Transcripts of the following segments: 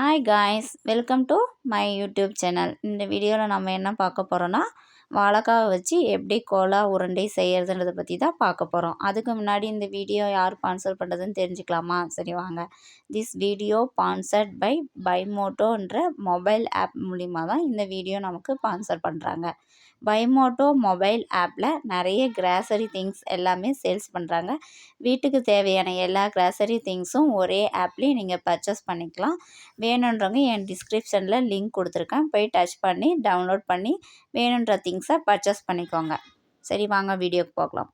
Hi guys, welcome to my YouTube channel. இந்த வீடியோவில் நம்ம என்ன பார்க்க போகிறோன்னா, வாழைக்காவை வச்சு எப்படி கோலா உருண்டை செய்கிறதுன்றதை பற்றி தான் பார்க்க போகிறோம். அதுக்கு முன்னாடி இந்த வீடியோ யார் ஸ்பான்சர் பண்ணுறதுன்னு தெரிஞ்சுக்கலாமா? சரி வாங்க. திஸ் வீடியோ ஸ்பான்சர்ட் பை பைமோட்டோன்ற மொபைல் ஆப் மூலிமா தான் இந்த வீடியோ நமக்கு ஸ்பான்சர் பண்ணுறாங்க. பைமோட்டோ மொபைல் ஆப்பில் நிறைய கிராசரி திங்ஸ் எல்லாமே சேல்ஸ் பண்ணுறாங்க. வீட்டுக்கு தேவையான எல்லா கிராசரி திங்ஸும் ஒரே ஆப்லேயும் நீங்கள் பர்ச்சேஸ் பண்ணிக்கலாம். வேணுன்றவங்க என் டிஸ்கிரிப்ஷனில் லிங்க் கொடுத்துருக்கேன், போய் டச் பண்ணி டவுன்லோட் பண்ணி வேணுன்ற திங்ஸை பர்ச்சேஸ் பண்ணிக்கோங்க. சரி வாங்க வீடியோக்கு போகலாம்.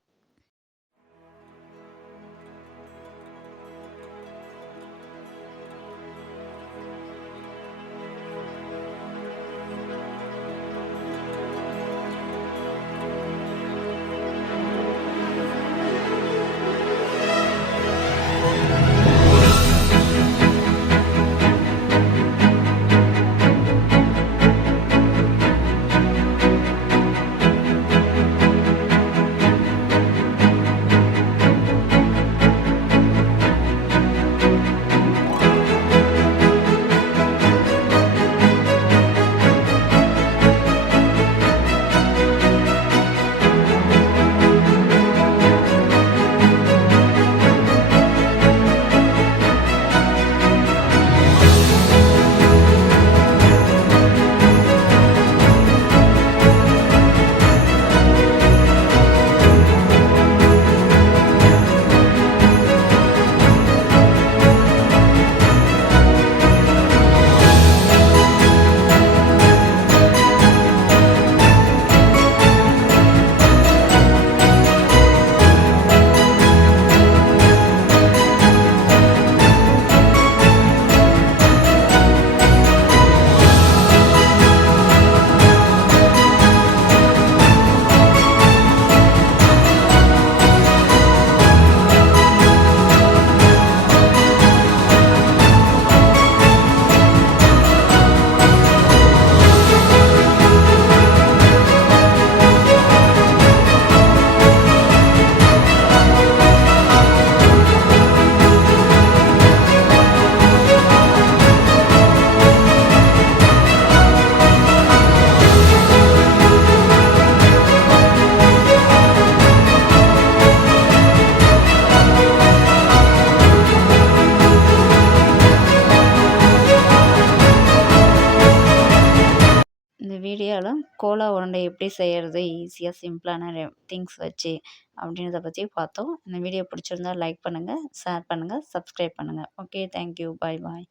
இந்த வீடியோவில் கோலா உருண்டை எப்படி செய்கிறது ஈஸியாக சிம்பிளான திங்ஸ் வச்சு அப்படின்றத பற்றி பார்த்தோம். இந்த வீடியோ பிடிச்சிருந்தா லைக் பண்ணுங்கள், ஷேர் பண்ணுங்கள், சப்ஸ்கிரைப் பண்ணுங்கள். ஓகே, தேங்க்யூ, பாய் பாய்.